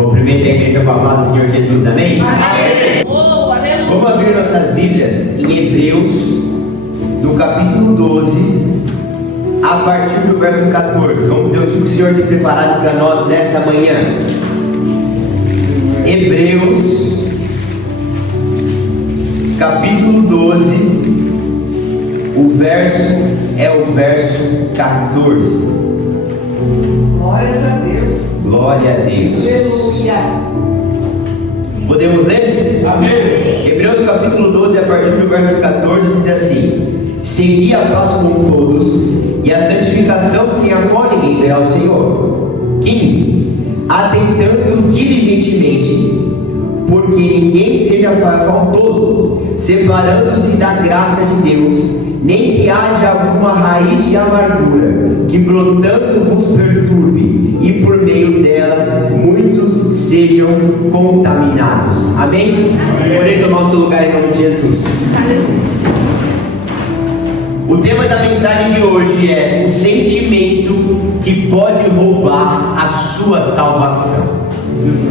Cumprimento a igreja com a paz do Senhor Jesus, amém? Amém. Vamos abrir nossas Bíblias em Hebreus, no capítulo 12, a partir do verso 14. Vamos ver o que o Senhor tem preparado para nós nessa manhã. Hebreus, capítulo 12, o verso é o verso 14. Glórias a Deus. Glória a Deus. Aleluia. Podemos ler? Amém. Hebreus capítulo 12, a partir do verso 14, diz assim: segui a paz com todos e a santificação sem a qual ninguém verá o Senhor. 15. Atentando diligentemente, porque ninguém seja faltoso, separando-se da graça de Deus, nem que haja alguma raiz de amargura, que brotando vos perturbe, e por meio dela muitos sejam contaminados. Amém? Podem tomar o seu lugar em nome de Jesus. O tema da mensagem de hoje é o sentimento que pode roubar a sua salvação.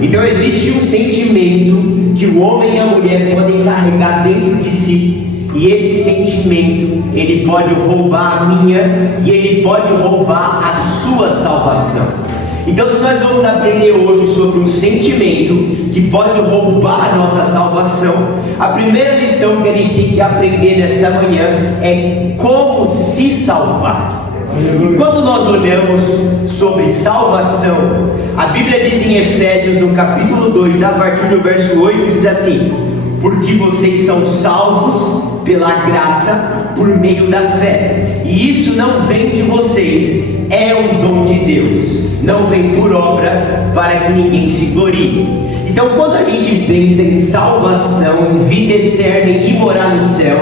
Então existe um sentimento que o homem e a mulher podem carregar dentro de si, e esse sentimento ele pode roubar a minha e ele pode roubar a sua salvação. Então, se nós vamos aprender hoje sobre um sentimento que pode roubar a nossa salvação, a primeira lição que a gente tem que aprender nessa manhã é como se salvar. E quando nós olhamos sobre salvação, a Bíblia diz em Efésios, no capítulo 2, a partir do verso 8, diz assim: porque vocês são salvos pela graça por meio da fé, e isso não vem de vocês, é um dom de Deus, não vem por obras para que ninguém se glorie. Então, quando a gente pensa em salvação, em vida eterna, em ir morar no céu,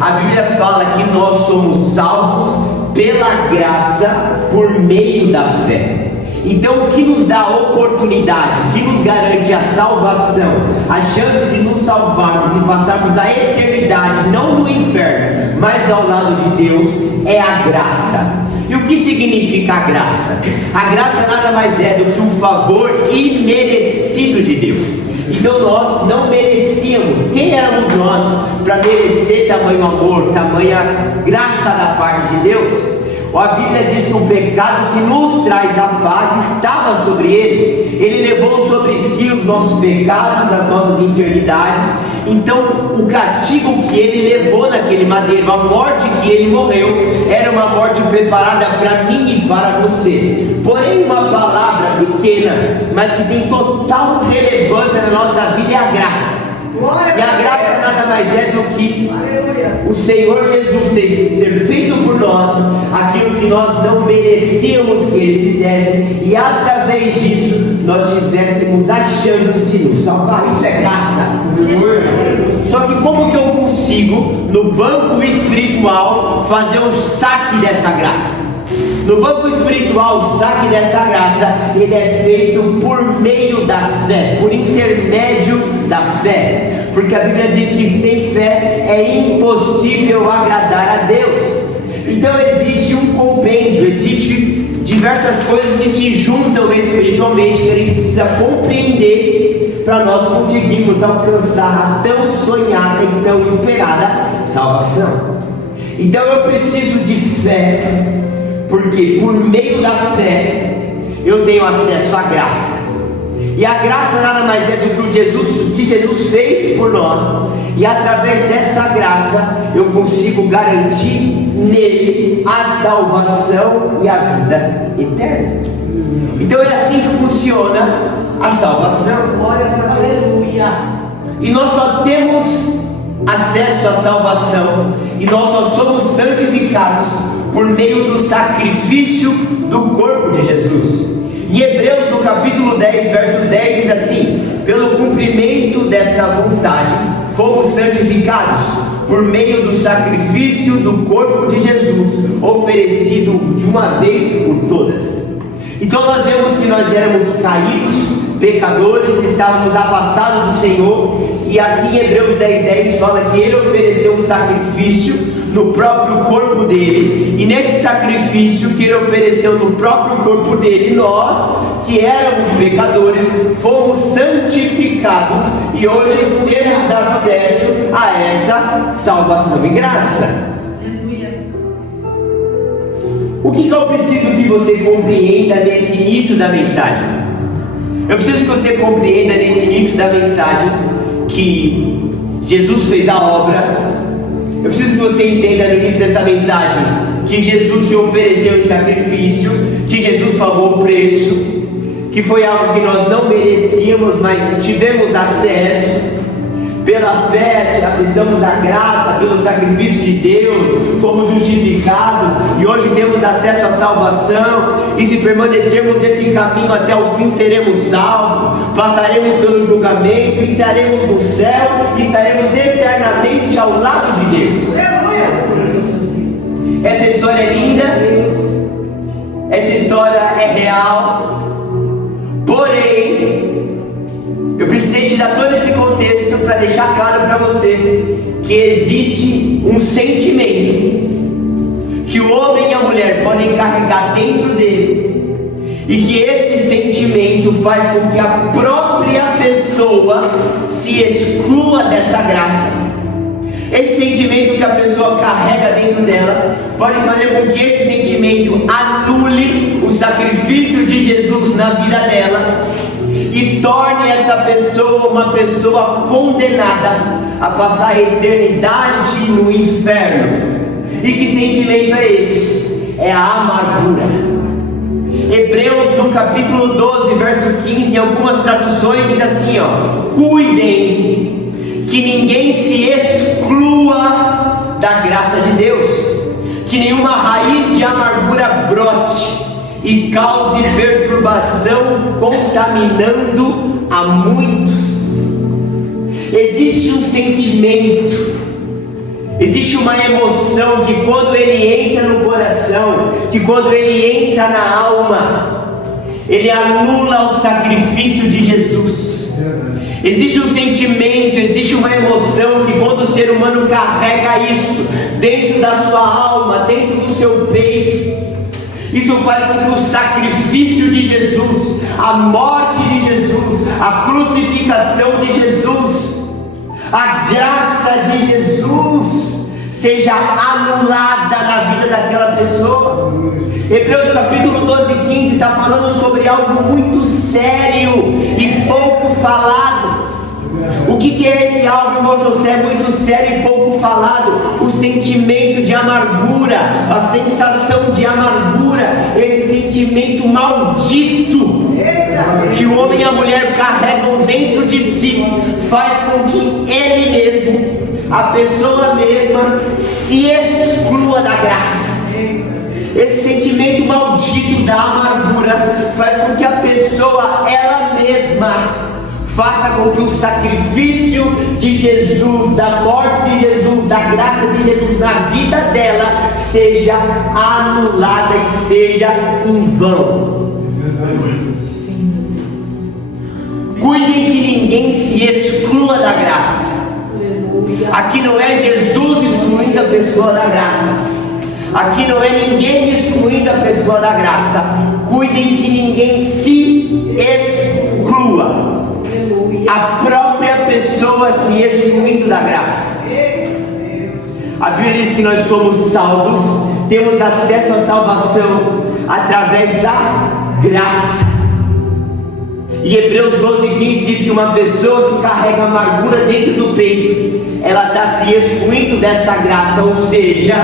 a Bíblia fala que nós somos salvos pela graça por meio da fé. Então, o que nos dá a oportunidade, o que nos garante a salvação, a chance de nos salvarmos e passarmos a eternidade, não no inferno, mas ao lado de Deus, é a graça. E o que significa a graça? A graça nada mais é do que um favor imerecido de Deus. Então nós não merecíamos. Quem éramos nós para merecer tamanho amor, tamanha graça da parte de Deus? A Bíblia diz que o pecado que nos traz a paz estava sobre ele. Ele levou sobre si os nossos pecados, as nossas enfermidades. Então o castigo que ele levou naquele madeiro, a morte que ele morreu, era uma morte preparada para mim e para você. Porém, uma palavra pequena, mas que tem total relevância na nossa vida, é a graça. E a graça nada mais é do que o Senhor Jesus ter feito por nós aquilo que nós não merecíamos que Ele fizesse, e através disso nós tivéssemos a chance de nos salvar. Isso é graça. Só que como que eu consigo, no banco espiritual, fazer um saque dessa graça? No banco espiritual, o saque dessa graça, ele é feito por meio da fé, por intermédio da fé, porque a Bíblia diz que sem fé é impossível agradar a Deus. Então existe um compêndio, existe diversas coisas que se juntam espiritualmente, que a gente precisa compreender para nós conseguirmos alcançar a tão sonhada e tão esperada salvação. Então eu preciso de fé, porque por meio da fé eu tenho acesso à graça. E a graça nada mais é do que Jesus fez por nós. E através dessa graça eu consigo garantir nele a salvação e a vida eterna. Então é assim que funciona a salvação. Glórias a Deus. E nós só temos acesso à salvação, e nós só somos santificados por meio do sacrifício do corpo de Jesus. Em Hebreus, no capítulo 10, verso 10, diz assim: pelo cumprimento dessa vontade fomos santificados por meio do sacrifício do corpo de Jesus, oferecido de uma vez por todas. Então nós vemos que nós éramos caídos, pecadores, estávamos afastados do Senhor, e aqui em Hebreus 10:10 fala que Ele ofereceu um sacrifício no próprio corpo dele, e nesse sacrifício que Ele ofereceu no próprio corpo dele, nós que éramos pecadores, fomos santificados e hoje temos acesso a essa salvação e graça. O que eu preciso que você compreenda nesse início da mensagem? Eu preciso que você compreenda nesse início da mensagem que Jesus fez a obra. Eu preciso que você entenda no início dessa mensagem que Jesus se ofereceu em sacrifício, que Jesus pagou o preço, que foi algo que nós não merecíamos, mas tivemos acesso. Pela fé, acessamos a graça, pelo sacrifício de Deus, fomos justificados e hoje temos acesso à salvação. E se permanecermos nesse caminho até o fim, seremos salvos, passaremos pelo julgamento, entraremos no céu e estaremos eternamente ao lado de Deus. Essa história é linda, essa história é real, porém eu precisei te dar todo esse contexto para deixar claro para você que existe um sentimento que o homem e a mulher podem carregar dentro dele, e que esse sentimento faz com que a própria pessoa se exclua dessa graça. Esse sentimento que a pessoa carrega dentro dela pode fazer com que esse sentimento anule o sacrifício de Jesus na vida dela e torne essa pessoa uma pessoa condenada a passar a eternidade no inferno. E que sentimento é esse? É a amargura. Hebreus no capítulo 12, verso 15, em algumas traduções diz assim, cuidem que ninguém se exclua da graça de Deus, que nenhuma raiz de amargura brote e cause perturbação, contaminando a muitos. Existe um sentimento, existe uma emoção que quando ele entra no coração, que quando ele entra na alma, ele anula o sacrifício de Jesus. Existe um sentimento, existe uma emoção que quando o ser humano carrega isso dentro da sua alma, dentro do seu peito, isso faz com que o sacrifício de Jesus, a morte de Jesus, a crucificação de Jesus, a graça de Jesus seja anulada na vida daquela pessoa. Hebreus capítulo 12, 15 está falando sobre algo muito sério e pouco falado. O que é esse algo, irmãos? Você é muito sério e pouco falado. O sentimento de amargura, a sensação de amargura, esse sentimento maldito que o homem e a mulher carregam dentro de si, faz com que ele mesmo, a pessoa mesma, se exclua da graça. Esse sentimento maldito da amargura faz com que a pessoa, ela mesma, faça com que o sacrifício de Jesus, da morte de Jesus, da graça de Jesus na vida dela seja anulada e seja em vão. Cuidem que ninguém se exclua da graça. Aqui não é Jesus excluindo a pessoa da graça. Aqui não é ninguém excluindo a pessoa da graça. Cuidem que ninguém se exclua. A própria pessoa se excluindo da graça. A Bíblia diz que nós somos salvos, temos acesso à salvação através da graça. E Hebreus 12, 15 diz que uma pessoa que carrega amargura dentro do peito, ela está se excluindo dessa graça. Ou seja,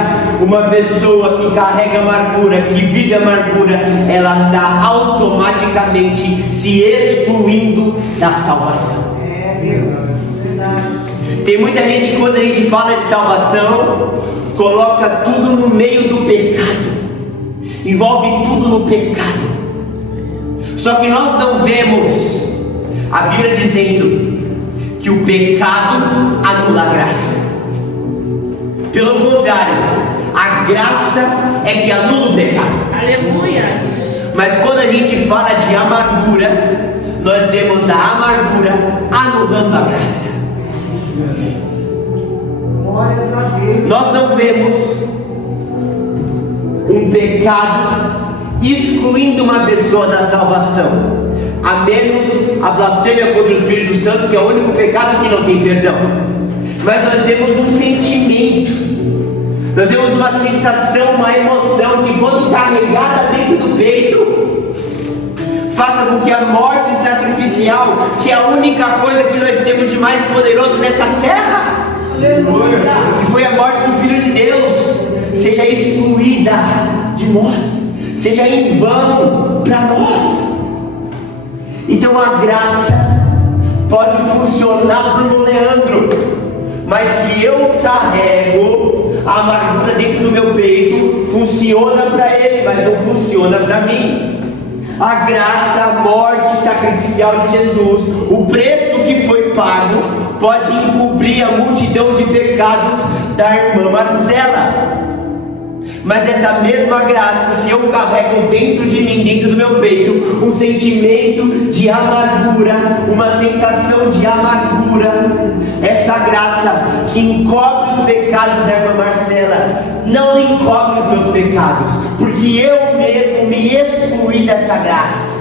uma pessoa que carrega amargura, que vive amargura, ela está automaticamente se excluindo da salvação. Tem muita gente, quando a gente fala de salvação, coloca tudo no meio do pecado, envolve tudo no pecado. Só que nós não vemos a Bíblia dizendo que o pecado anula a graça. Pelo contrário, a graça é que anula o pecado. Aleluia! Mas quando a gente fala de amargura, nós vemos a amargura anulando a graça. Glórias a Deus. Nós não vemos um pecado excluindo uma pessoa da salvação, a menos a blasfêmia contra o Espírito Santo, que é o único pecado que não tem perdão. Mas nós temos um sentimento, nós temos uma sensação, uma emoção que, quando carregada dentro do peito, faça com que a morte sacrificial, que é a única coisa que nós temos de mais poderoso nessa terra, que foi a morte do Filho de Deus, seja excluída de nós, seja em vão para nós. Então a graça pode funcionar para o Leandro, mas se eu carrego a amargura dentro do meu peito, funciona para ele, mas não funciona para mim. A graça, a morte sacrificial de Jesus, o preço que foi pago, pode encobrir a multidão de pecados da irmã Marcela. Mas essa mesma graça, se eu carrego dentro de mim, dentro do meu peito, um sentimento de amargura, uma sensação de amargura, essa graça que encobre os pecados da irmã Marcela, não encobre os meus pecados, porque eu mesmo me excluí dessa graça.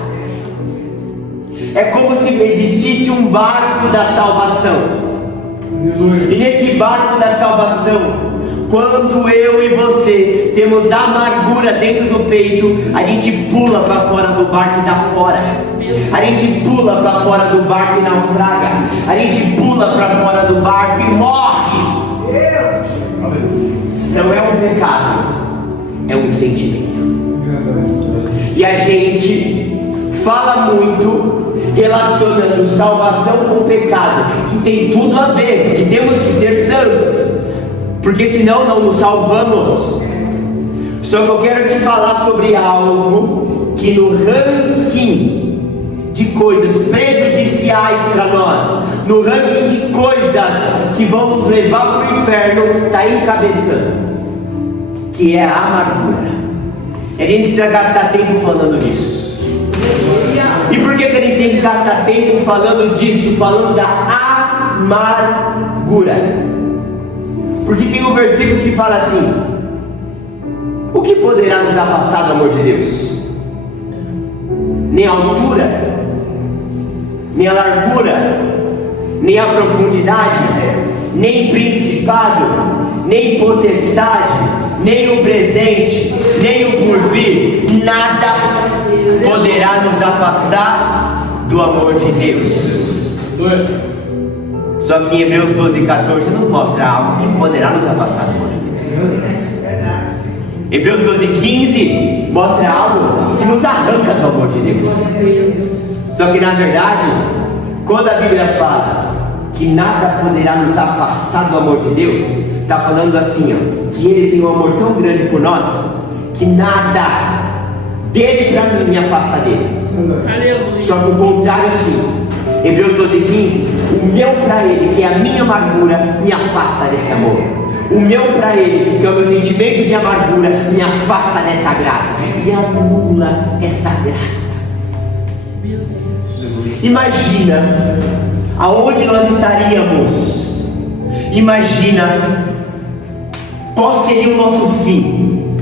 É como se existisse um barco da salvação, e nesse barco da salvação, quando eu e você temos amargura dentro do peito, a gente pula para fora do barco e dá fora. A gente pula para fora do barco e naufraga. A gente pula para fora do barco e morre. Não é um pecado, é um sentimento. E a gente fala muito relacionando salvação com pecado, que tem tudo a ver, porque temos que ser santos, porque senão não nos salvamos. Só que eu quero te falar sobre algo que no ranking de coisas prejudiciais para nós, no ranking de coisas que vão nos levar para o inferno, está encabeçando, que é a amargura. E a gente precisa gastar tempo falando disso. E por que a gente tem que gastar tempo falando disso, falando da amargura? Porque tem um versículo que fala assim: o que poderá nos afastar do amor de Deus? Nem a altura, nem a largura, nem a profundidade, nem principado, nem potestade, nem o presente, nem o porvir, nada poderá nos afastar do amor de Deus. Só que em Hebreus 12:14 nos mostra algo que poderá nos afastar do amor de Deus. Hebreus 12:15 mostra algo que nos arranca do amor de Deus. Só que na verdade, quando a Bíblia fala que nada poderá nos afastar do amor de Deus, está falando assim, ó, que Ele tem um amor tão grande por nós, que nada dele para mim me afasta dele. Só que o contrário sim. Hebreus 12:15, o meu para Ele, que é a minha amargura, me afasta desse amor. O meu para Ele, que é o meu sentimento de amargura, me afasta dessa graça e anula essa graça. Imagina aonde nós estaríamos. Imagina qual seria o nosso fim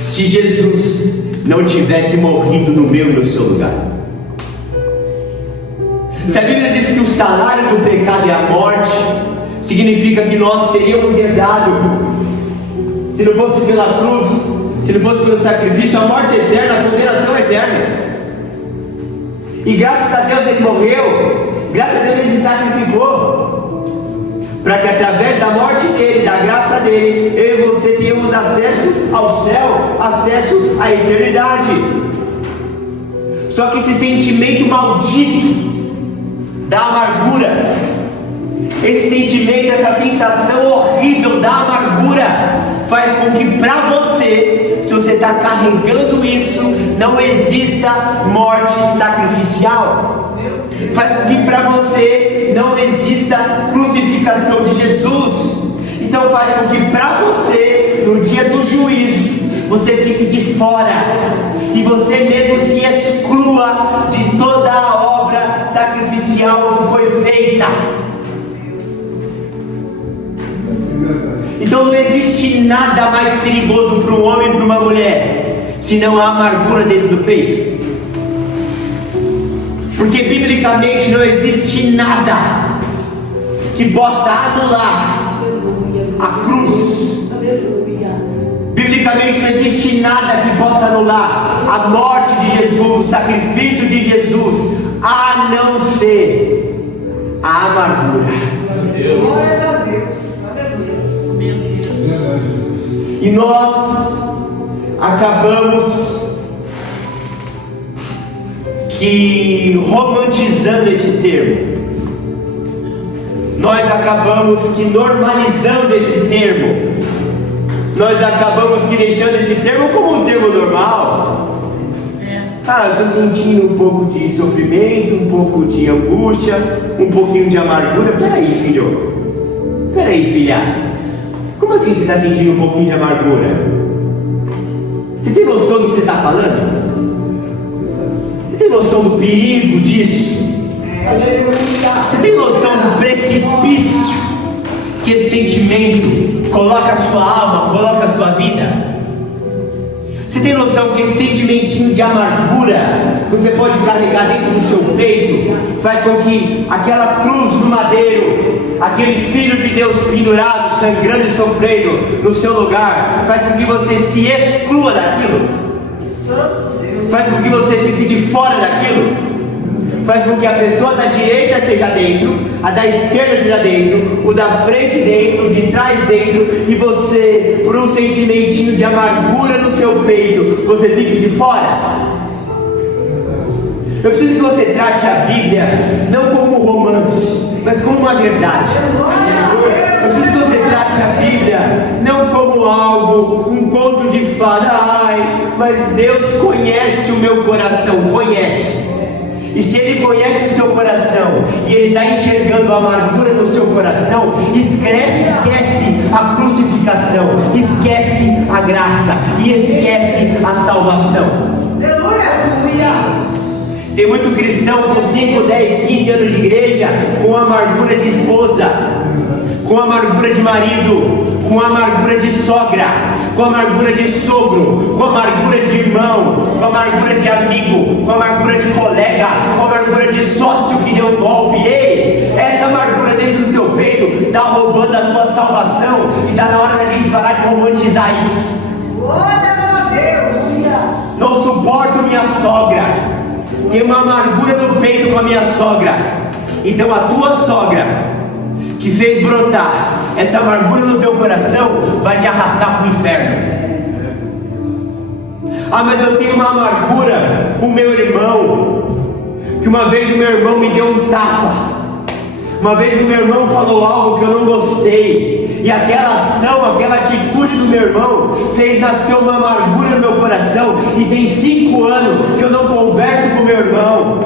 se Jesus não tivesse morrido no meu e no seu lugar. Se a Bíblia diz que o salário do pecado é a morte, significa que nós teríamos herdado, se não fosse pela cruz, se não fosse pelo sacrifício, a morte eterna, a condenação eterna. E graças a Deus Ele morreu, graças a Deus Ele se sacrificou, para que através da morte dele, da graça dele, eu e você tenhamos acesso ao céu, acesso à eternidade. Só que esse sentimento maldito da amargura, esse sentimento, essa sensação horrível da amargura, faz com que para você, se você está carregando isso, não exista morte sacrificial. Faz com que para você não exista crucificação de Jesus. Então faz com que para você, no dia do juízo, você fique de fora e você mesmo se exclua de toda a obra sacrificial que foi feita. Então não existe nada mais perigoso para um homem e para uma mulher se não há amargura dentro do peito? Porque biblicamente não existe nada que possa anular a cruz. Biblicamente não existe nada que possa anular a morte de Jesus, o sacrifício de Jesus, a não ser a amargura. Glória a Deus. Aleluia. E nós acabamos que romantizando esse termo, nós acabamos que normalizando esse termo, nós acabamos que deixando esse termo como um termo normal. Ah, eu estou sentindo um pouco de sofrimento, um pouco de angústia, um pouquinho de amargura. Peraí, filho, peraí, filha, como assim você está sentindo um pouquinho de amargura? Você tem noção do que você está falando? Você tem noção do perigo disso? Você tem noção do precipício que esse sentimento coloca a sua alma, coloca a sua vida? Você tem noção que esse sentimentinho de amargura que você pode carregar dentro do seu peito faz com que aquela cruz no madeiro, aquele Filho de Deus pendurado, sangrando e sofrendo no seu lugar, faz com que você se exclua daquilo? Faz com que você fique de fora daquilo? Faz com que a pessoa da direita esteja dentro, a da esquerda esteja dentro, o da frente dentro, de trás dentro, e você, por um sentimentinho de amargura no seu peito, você fique de fora? Eu preciso que você trate a Bíblia não como um romance, mas como uma verdade. Eu preciso que você trate a Bíblia não como algo, um conto de fada. Ai, mas Deus conhece o meu coração, conhece. E se Ele conhece o seu coração e Ele está enxergando a amargura no seu coração, esquece a crucificação, esquece a graça e esquece a salvação. Tem muito cristão com 5, 10, 15 anos de igreja, com amargura de esposa, com amargura de marido, com amargura de sogra, com amargura de sogro, com amargura de irmão, com amargura de amigo, com amargura de colega, com amargura de sócio que deu golpe. Ei, essa amargura dentro do teu peito está roubando a tua salvação e está na hora da gente parar de romantizar isso. Glória a Deus. Não suporto minha sogra, tenho uma amargura no peito com a minha sogra. Então a tua sogra que fez brotar essa amargura no teu coração vai te arrastar para o inferno. Ah, mas eu tenho uma amargura com meu irmão, que uma vez o meu irmão me deu um tapa, uma vez o meu irmão falou algo que eu não gostei, e aquela ação, aquela atitude do meu irmão fez nascer uma amargura no meu coração, e tem 5 anos que eu não converso com meu irmão.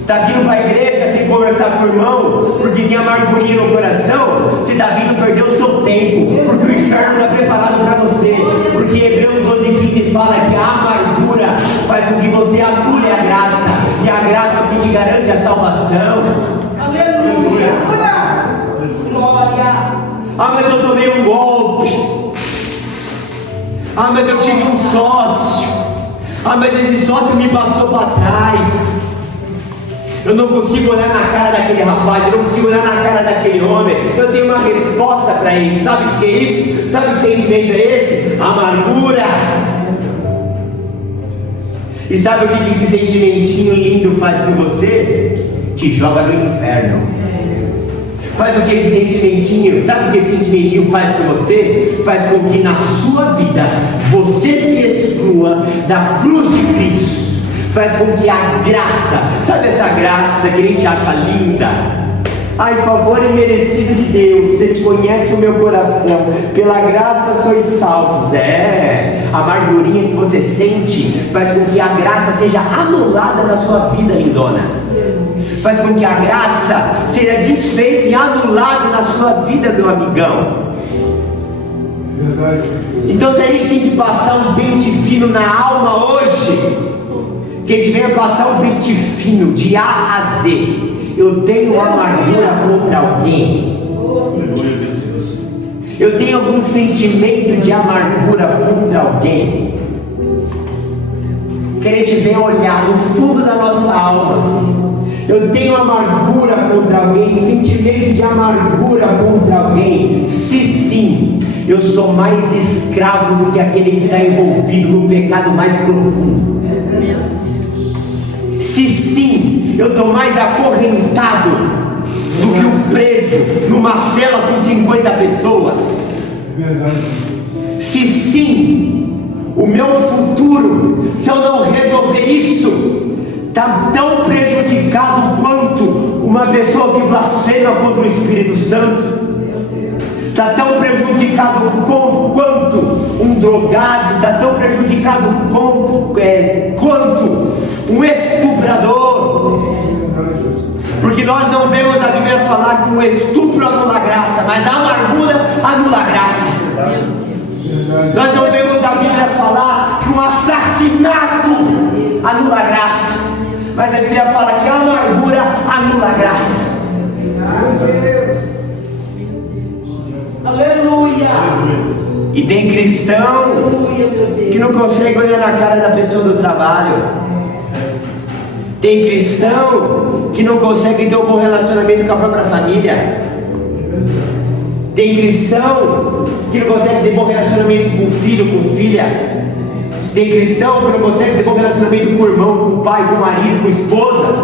Está vindo para a igreja sem conversar com o irmão, porque tem amargurinha no coração. Você está vindo perder o seu tempo, porque o inferno está preparado para você. Porque Hebreus 12:15 fala que a amargura faz com que você anule a graça, e a graça é o que te garante a salvação. Aleluia. Glória. Ah, mas eu tomei um golpe. Ah, mas eu tive um sócio. Ah, mas esse sócio me passou para trás. Eu não consigo olhar na cara daquele rapaz, eu não consigo olhar na cara daquele homem. Eu tenho uma resposta para isso. Sabe o que é isso? Sabe que sentimento é esse? Amargura. E sabe o que esse sentimentinho lindo faz com você? Te joga no inferno. Faz o que esse sentimentinho, sabe o que esse sentimentinho faz com você? Faz com que na sua vida você se exclua da cruz de Cristo. Faz com que a graça, sabe essa graça que a gente acha linda? Ai, favor imerecido de Deus, Ele conhece o meu coração, pela graça sois salvos. A amargurinha que você sente faz com que a graça seja anulada na sua vida, lindona. Faz com que a graça seja desfeita e anulada na sua vida, meu amigão. Então, se a gente tem que passar um pente fino na alma hoje, que a gente venha passar um pente fino de A a Z. Eu tenho amargura contra alguém. Eu tenho algum sentimento de amargura contra alguém? Que a gente venha olhar no fundo da nossa alma. Eu tenho amargura contra alguém, sentimento de amargura contra alguém? Se sim, eu sou mais escravo do que aquele que está envolvido no pecado mais profundo. Se sim, eu estou mais acorrentado do que um preso numa cela com 50 pessoas. Se sim, o meu futuro, se eu não resolver isso, está tão prejudicado quanto uma pessoa que blasfema contra o Espírito Santo, está tão prejudicado quanto um drogado, está tão prejudicado quanto um estuprador. Porque nós não vemos a Bíblia falar que o estupro anula a graça, mas a amargura anula a graça. Nós não vemos a Bíblia falar que um assassinato anula a graça, mas a Bíblia fala que a amargura anula a graça. Aleluia. E tem cristão que não consegue olhar na cara da pessoa do trabalho. Tem cristão que não consegue ter um bom relacionamento com a própria família. Tem cristão que não consegue ter bom relacionamento com o filho, com filha. Tem cristão que não consegue ter bom relacionamento com o irmão, com o pai, com o marido, com a esposa.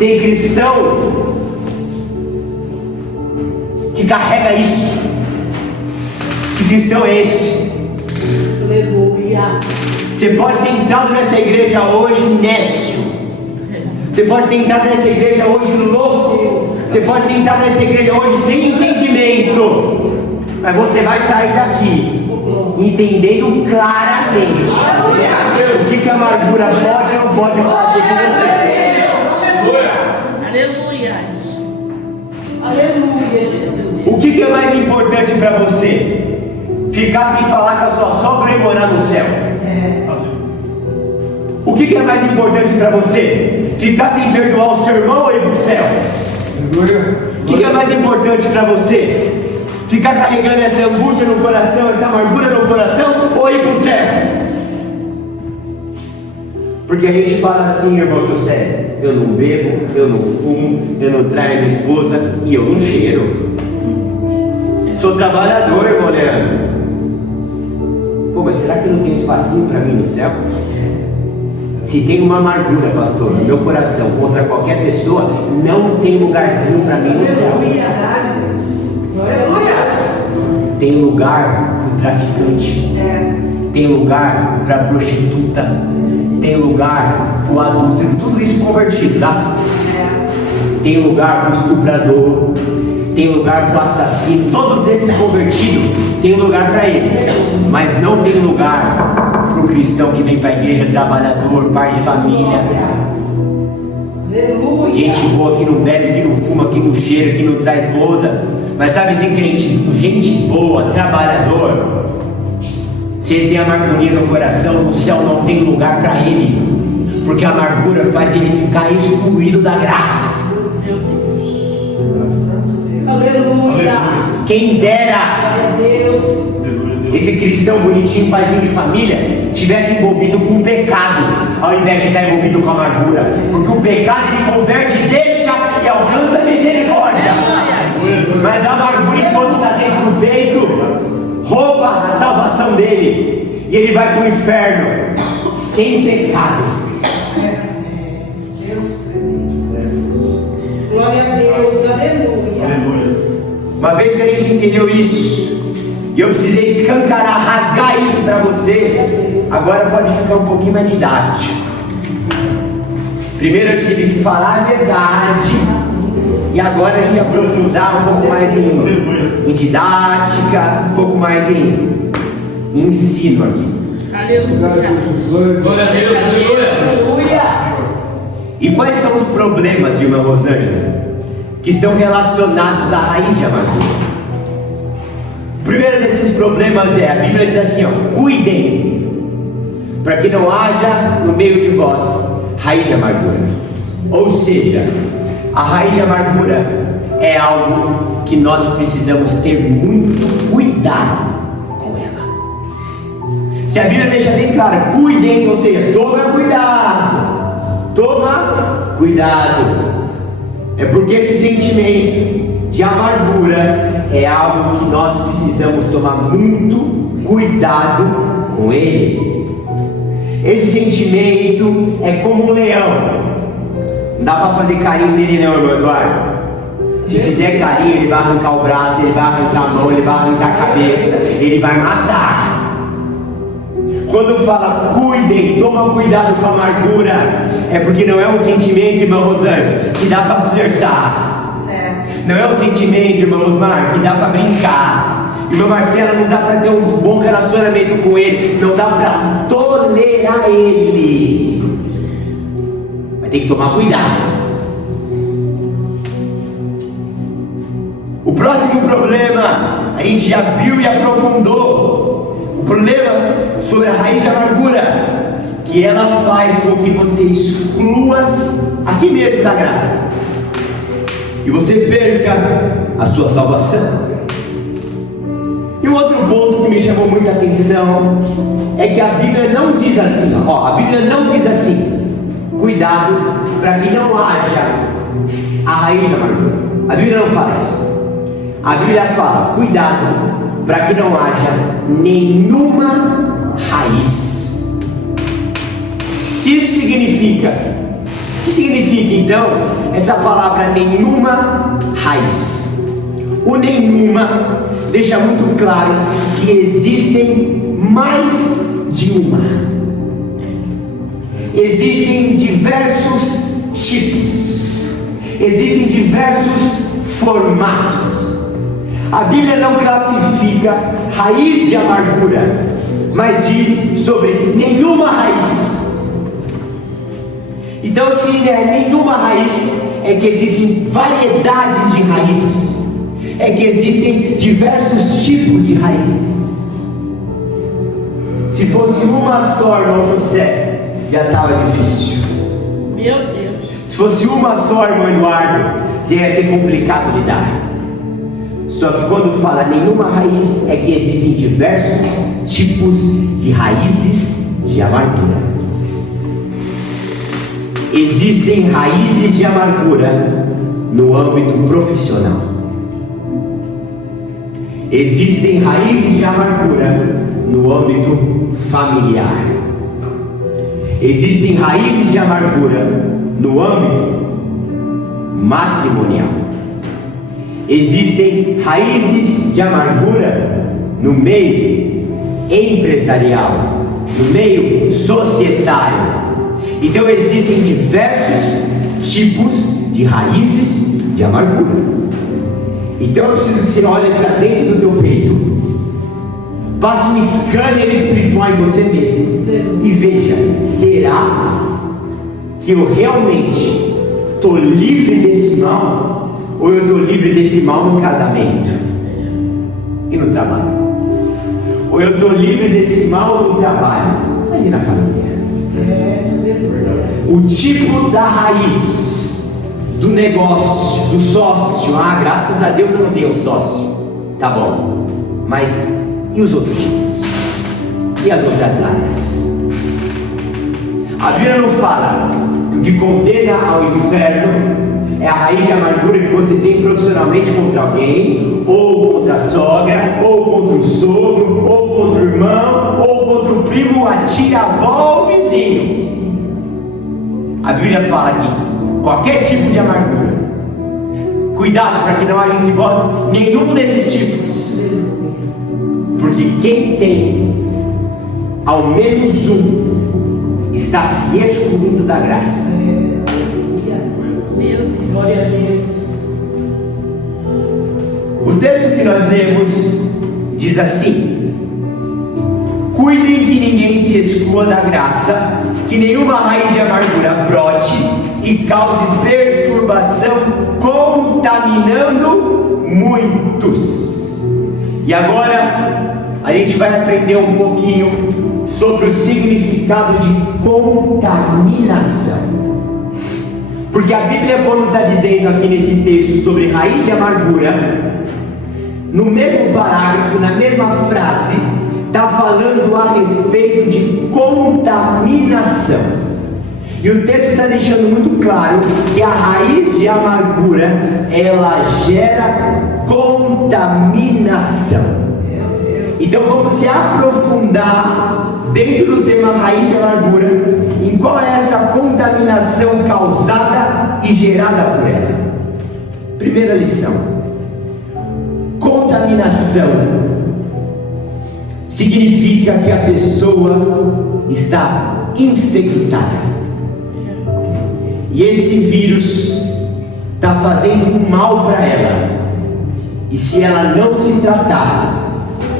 Tem cristão que carrega isso. Que cristão é esse? Aleluia. Você pode ter entrado nessa igreja hoje nécio. Você pode ter entrado nessa igreja hoje louco. Você pode ter entrado nessa igreja hoje sem entendimento. Mas você vai sair daqui entendendo claramente o que a amargura pode ou não pode fazer com você. Aleluia. Aleluia, Jesus. O que é mais importante para você? Ficar sem falar com a sua sogra e morar no céu? O que é mais importante para você? Ficar sem perdoar o seu irmão ou ir para o céu? O que é mais importante para você? Ficar carregando essa angústia no coração, essa amargura no coração, ou ir para o céu? Porque a gente fala assim, irmão José: eu não bebo, eu não fumo, eu não traio minha esposa e eu não cheiro. Sou trabalhador, irmão Leandro. Pô, mas será que não tem um espacinho para mim no céu? Se tem uma amargura, pastor, no meu coração contra qualquer pessoa, não tem lugarzinho para mim no céu. Tem lugar para o traficante, tem lugar para a prostituta, tem lugar para o adúltero, tudo isso convertido, tá? Tem lugar para o estuprador, tem lugar para o assassino, todos esses convertidos tem lugar para ele, mas não tem lugar para o cristão que vem para a igreja, trabalhador, pai de família, gente boa que não bebe, que não fuma, que não cheira, que não traz esposa. Mas sabe esse crente, gente boa, trabalhador, se ele tem amargura no coração, no céu não tem lugar para ele, porque a amargura faz ele ficar excluído da graça. Aleluia. Quem dera esse cristão bonitinho, paizinho de família, tivesse envolvido com pecado, ao invés de estar envolvido com amargura, porque o pecado ele converte, deixa e alcança a misericórdia, mas a amargura, enquanto está dentro do peito, rouba a salvação dele, e ele vai para o inferno sem pecado. Glória a Deus, aleluia. Uma vez que a gente entendeu isso, e eu precisei escancarar, rasgar isso para você, agora pode ficar um pouquinho mais didático. Primeiro eu tive que falar a verdade, e agora a gente aprofundar um pouco mais em didática, um pouco mais em ensino aqui. Aleluia. Glória a Deus, aleluia. E quais são os problemas, irmã Rosângela, que estão relacionados à raiz de amargura? O primeiro desses problemas é, a Bíblia diz assim, ó: cuidem, para que não haja no meio de vós raiz de amargura. Ou seja, a raiz de amargura é algo que nós precisamos ter muito cuidado com ela. Se a Bíblia deixa bem claro, cuidem, ou seja, toma cuidado, é porque esse sentimento de amargura é algo que nós precisamos tomar muito cuidado com ele. Esse sentimento é como um leão, não dá para fazer carinho nele não, meu Eduardo. Se fizer carinho, ele vai arrancar o braço, ele vai arrancar a mão, ele vai arrancar a cabeça, ele vai matar. Quando fala cuidem, toma cuidado com a amargura, é porque não é um sentimento, irmão Rosângela, que dá para flertar. Não é um sentimento, irmão Osmar, que dá para brincar. Irmão Marcelo, não dá para ter um bom relacionamento com ele, não dá para tolerar ele. Mas tem que tomar cuidado. O próximo problema, a gente já viu e aprofundou. O problema sobre a raiz de amargura, que ela faz com que você exclua a si mesmo da graça, e você perca a sua salvação. E um outro ponto que me chamou muita atenção é que a Bíblia não diz assim, a Bíblia não diz assim, cuidado para que não haja a raiz de amargura. A Bíblia não fala isso. A Bíblia fala, cuidado para que não haja nenhuma raiz. Se isso significa, o que significa então essa palavra nenhuma raiz? O nenhuma deixa muito claro que existem mais de uma. Existem diversos tipos, existem diversos formatos. A Bíblia não classifica raiz de amargura, mas diz sobre nenhuma raiz. Então, se é nenhuma raiz, é que existem variedades de raízes, é que existem diversos tipos de raízes. Se fosse uma só, irmão José, já estava difícil. Meu Deus. Se fosse uma só, irmão Eduardo, ia ser complicado lidar. Só que quando fala nenhuma raiz, é que existem diversos tipos de raízes de amargura. Existem raízes de amargura no âmbito profissional. Existem raízes de amargura no âmbito familiar. Existem raízes de amargura no âmbito matrimonial. Existem raízes de amargura no meio empresarial, no meio societário. Então existem diversos tipos de raízes de amargura. Então eu preciso que você olhe para dentro do teu peito, faça um scanner espiritual em você mesmo e veja, será que eu realmente estou livre desse mal? Ou eu estou livre desse mal no casamento e no trabalho? Ou eu estou livre desse mal no trabalho, mas e na família? O tipo da raiz do negócio, do sócio. Graças a Deus eu não tenho sócio. Tá bom, mas e os outros tipos? E as outras áreas? A Bíblia não fala que o que condena ao inferno é a raiz de amargura que você tem profissionalmente contra alguém, ou contra a sogra, ou contra o sogro, ou contra o irmão, ou contra o primo, a tia, a avó ou o vizinho. A Bíblia fala que qualquer tipo de amargura, cuidado para que não haja entre vós nenhum desses tipos, porque quem tem ao menos um está se excluindo da graça. Glória a Deus. O texto que nós lemos diz assim: cuidem que ninguém se exclua da graça, que nenhuma raiz de amargura brote e cause perturbação, contaminando muitos. E agora a gente vai aprender um pouquinho sobre o significado de contaminação. Porque a Bíblia, quando está dizendo aqui nesse texto sobre raiz de amargura, no mesmo parágrafo, na mesma frase, está falando a respeito de contaminação. E o texto está deixando muito claro que a raiz de amargura, ela gera contaminação. Então vamos se aprofundar dentro do tema raiz de amargura, em qual é essa contaminação causada e gerada por ela. Primeira lição: contaminação significa que a pessoa está infectada. E esse vírus está fazendo um mal para ela. E se ela não se tratar,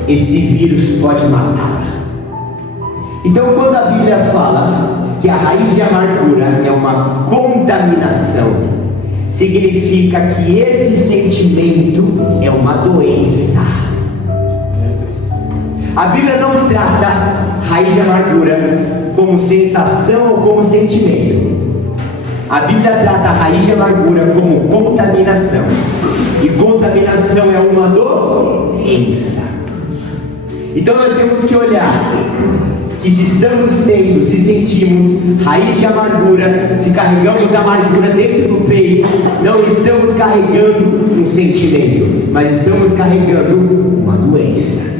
esse vírus pode matá-la. Então, quando a Bíblia fala que a raiz de amargura é uma contaminação, significa que esse sentimento é uma doença. A Bíblia não trata raiz de amargura como sensação ou como sentimento. A Bíblia trata a raiz de amargura como contaminação. E contaminação é uma doença. Então nós temos que olhar que se estamos tendo, se sentimos raiz de amargura, se carregamos a amargura dentro do peito, não estamos carregando um sentimento, mas estamos carregando uma doença.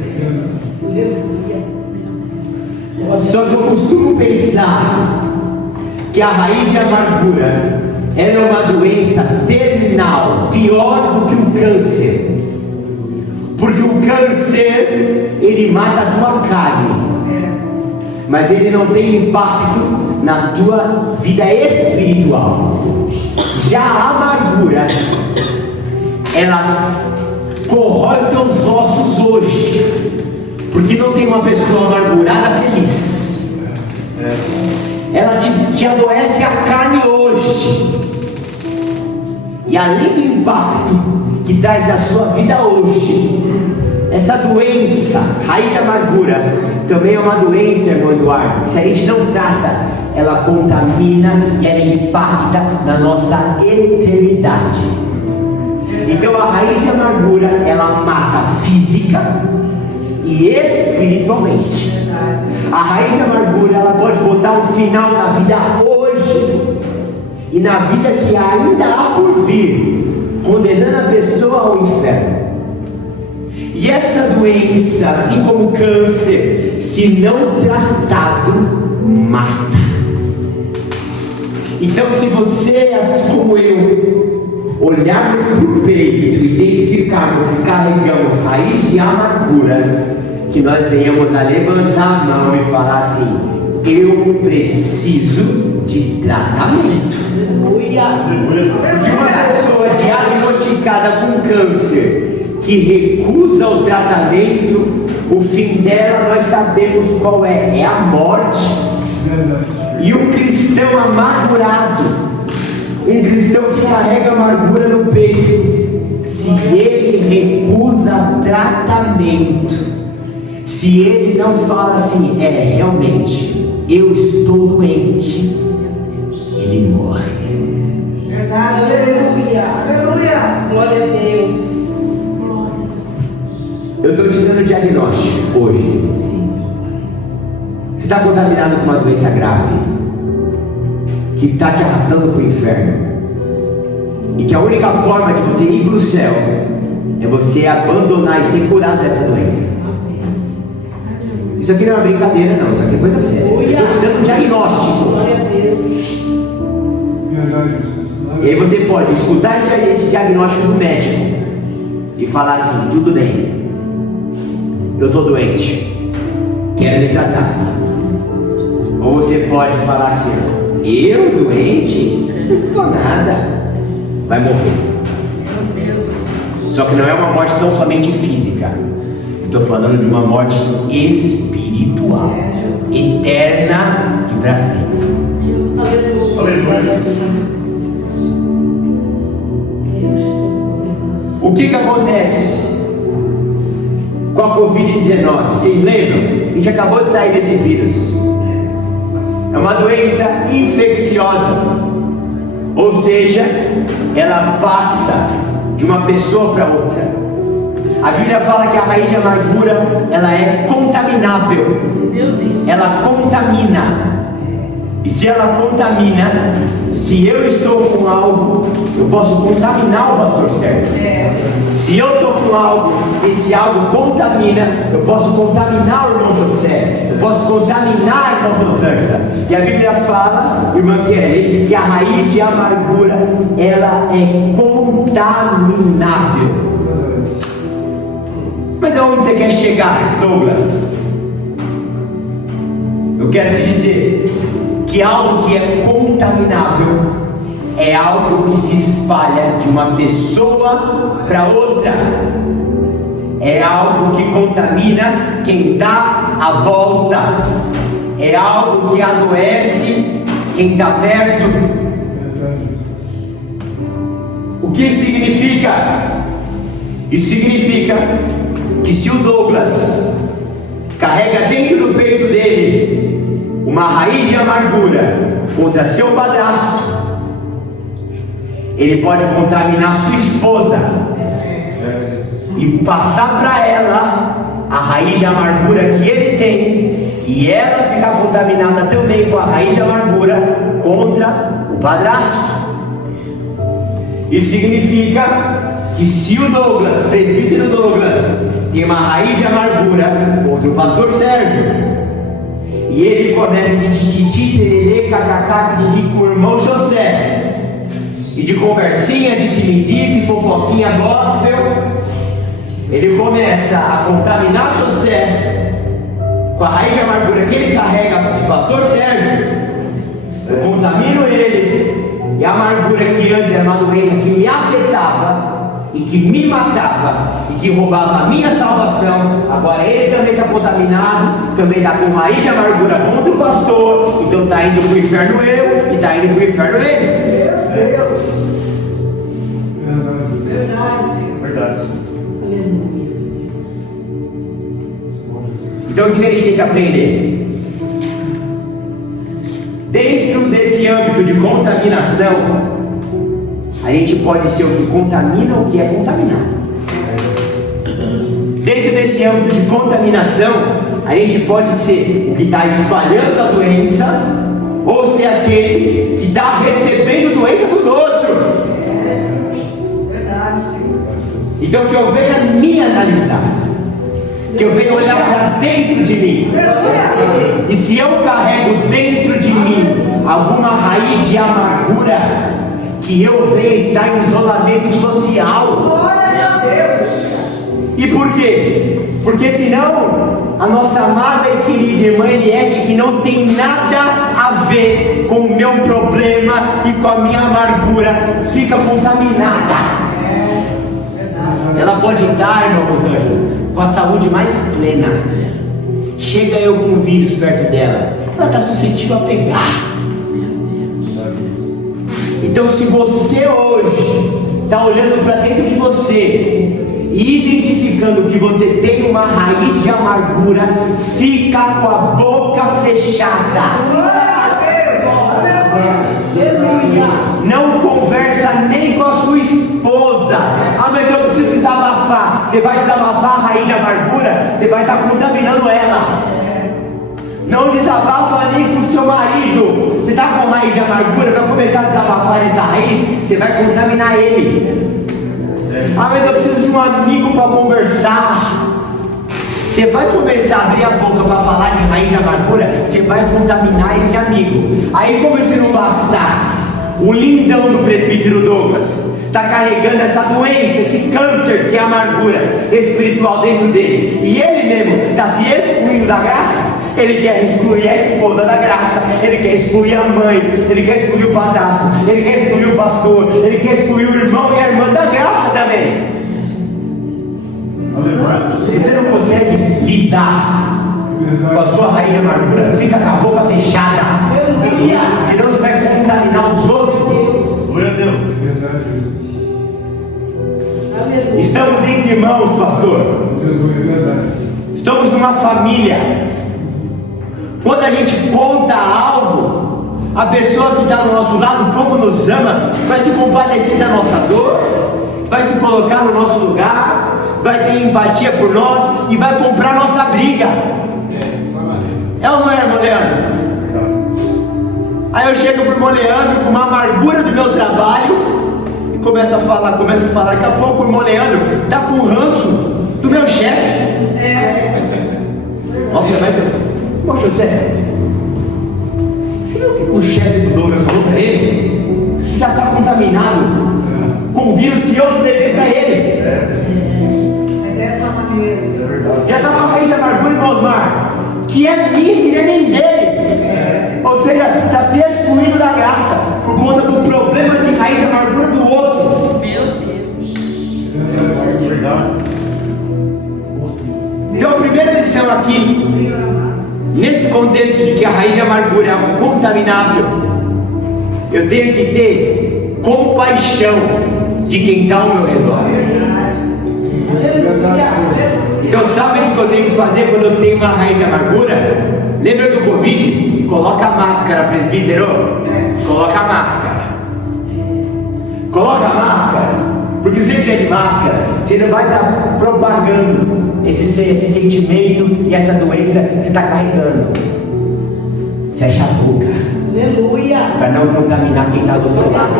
Só que eu costumo pensar que a raiz de amargura é uma doença terminal, pior do que o câncer. Porque o câncer, ele mata a tua carne, mas ele não tem impacto na tua vida espiritual. Já a amargura, ela corrói teus ossos hoje, porque não tem uma pessoa amargurada feliz. Ela te adoece a carne hoje. E além do impacto que traz na sua vida hoje, essa doença, raiz de amargura, também é uma doença, irmão Eduardo. Se a gente não trata, ela contamina e ela impacta na nossa eternidade. Então a raiz de amargura, ela mata física e espiritualmente. A raiz de amargura, ela pode botar um final na vida hoje e na vida que ainda há por vir, condenando a pessoa ao inferno. E essa doença, assim como o câncer, se não tratado, mata. Então, se você, assim como eu, olharmos para o peito, identificarmos que carregamos raiz de amargura, que nós venhamos a levantar a mão e falar assim: eu preciso de tratamento. Porque uma pessoa diagnosticada com câncer, que recusa o tratamento, o fim dela nós sabemos qual é: é a morte. E um cristão amargurado, um cristão que carrega amargura no peito, se ele recusa tratamento, se ele não fala assim: realmente, eu estou doente, ele morre. Verdade, aleluia, aleluia, glória a Deus. Eu estou te dando diagnóstico hoje. Você está contaminado com uma doença grave, que está te arrastando para o inferno, e que a única forma de você ir para o céu é você abandonar e ser curado dessa doença. Isso aqui não é uma brincadeira, não. Isso aqui é coisa séria. Eu estou te dando um diagnóstico. Glória a Deus. E aí você pode escutar esse diagnóstico do médico e falar assim: tudo bem, eu estou doente, quero me tratar. Ou você pode falar assim: eu doente? Não estou nada, vai morrer. Só que não é uma morte tão somente física. Estou falando de uma morte espiritual, eterna e para sempre. O que acontece com a Covid-19? Vocês lembram? A gente acabou de sair desse vírus. É uma doença infecciosa. Ou seja, ela passa de uma pessoa para outra. A Bíblia fala que a raiz de amargura, ela é contaminável. Meu Deus. Ela contamina. E se ela contamina, se eu estou com algo, eu posso contaminar o pastor Sérgio. Se eu estou com algo, esse algo contamina, eu posso contaminar o irmão José, eu posso contaminar a irmã Rosângela. E a Bíblia fala, irmã Kelly, que a raiz de amargura, ela é contaminável. Mas aonde você quer chegar, Douglas? Eu quero te dizer que algo que é contaminável é algo que se espalha de uma pessoa para outra. É algo que contamina quem dá a volta. É algo que adoece quem está perto. O que isso significa? Isso significa que se o Douglas carrega dentro do peito dele uma raiz de amargura contra seu padrasto, ele pode contaminar sua esposa e passar para ela a raiz de amargura que ele tem, e ela ficar contaminada também com a raiz de amargura contra o padrasto. Isso significa que se o Douglas, presbítero Douglas, tem uma raiz de amargura contra o pastor Sérgio, e ele começa de tititi, tererê, cacacá, piriri com o irmão José, e de conversinha, disse-me-disse, fofoquinha gospel, ele começa a contaminar José com a raiz de amargura que ele carrega de pastor Sérgio. Eu contamino ele, e a amargura que antes era uma doença que me afetava e que me matava e que roubava a minha salvação, agora ele também está contaminado, também está com raiz de amargura contra o pastor, então está indo para o inferno eu e está indo para o inferno ele. Meu Deus. Verdade, Senhor. Verdade. Aleluia. Então o que a gente tem que aprender? Dentro desse âmbito de contaminação, a gente pode ser o que contamina ou o que é contaminado. Dentro desse âmbito de contaminação, a gente pode ser o que está espalhando a doença, ou ser aquele que está recebendo doença dos outros. Verdade, Senhor. Então que eu venha me analisar, que eu venha olhar para dentro de mim, e se eu carrego dentro de mim alguma raiz de amargura, que eu venha estar em isolamento social. Glória a Deus. E por quê? Porque senão a nossa amada e querida irmã Eliette, que não tem nada a ver com o meu problema e com a minha amargura, fica contaminada. Ela pode estar, irmão Rosângela, com a saúde mais plena. Chega eu com o vírus perto dela, ela está suscetível a pegar. Então, se você hoje está olhando para dentro de você e identificando que você tem uma raiz de amargura, fica com a boca fechada. Não conversa nem com a sua esposa. Ah, mas eu preciso desabafar. Você vai desabafar a raiz de amargura, você vai estar contaminando ela. Não desabafa nem com o seu marido. Você está com raiz de amargura, vai começar a desabafar essa raiz, você vai contaminar ele. Ah, mas eu preciso de um amigo para conversar. Você vai começar a abrir a boca para falar de raiz de amargura, você vai contaminar esse amigo. Aí, como se não bastasse, o lindão do presbítero Douglas está carregando essa doença, esse câncer que é a amargura espiritual dentro dele, e ele mesmo está se excluindo da graça. Ele quer excluir a esposa da graça, ele quer excluir a mãe, ele quer excluir o padrasto, ele quer excluir o pastor, ele quer excluir o irmão e a irmã da graça também. Você não consegue lidar com a sua raiz de amargura, fica com a boca fechada, senão você vai contaminar os outros. Glória a Deus. Estamos entre irmãos, pastor. Estamos numa família. Quando a gente conta algo, A pessoa que está do nosso lado, como nos ama, vai se compadecer da nossa dor, vai se colocar no nosso lugar, vai ter empatia por nós e vai comprar nossa briga. É ou não é, irmão Leandro? Aí eu chego pro irmão Leandro com uma amargura do meu trabalho e começo a falar. Daqui a pouco o irmão Leandro está com o ranço do meu chefe. Nossa, mas irmão José, você viu o que o chefe do Douglas falou para ele? Já está contaminado com o vírus que eu levei para ele. É dessa maneira. É verdade. Já está com a raiz de amargura, irmão Osmar, que é minha, que não é nem dele. Ou seja, está se excluindo da graça por conta do problema de raiz de amargura do outro. Meu Deus. É verdade. Então a primeira lição aqui, nesse contexto de que a raiz de amargura é algo contaminável, eu tenho que ter compaixão de quem está ao meu redor. Então sabe o que eu tenho que fazer quando eu tenho uma raiz de amargura? Lembra do Covid? Coloca a máscara, presbítero. Coloca a máscara. Coloca a máscara. Porque se você tiver de máscara, você não vai estar propagando esse sentimento e essa doença que você está carregando. Fecha a boca. Aleluia. Para não contaminar quem está do outro lado.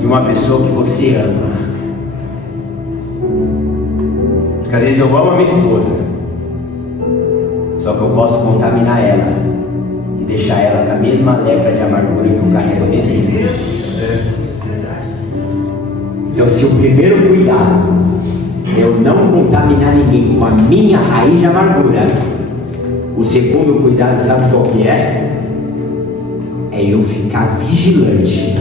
E uma pessoa que você ama. Porque às vezes eu amo a minha esposa, só que eu posso contaminar ela e deixar ela com a mesma lepra de amargura que eu carrego dentro de mim. Então, se o primeiro cuidado é eu não contaminar ninguém com a minha raiz de amargura, o segundo cuidado, sabe qual que é? É eu ficar vigilante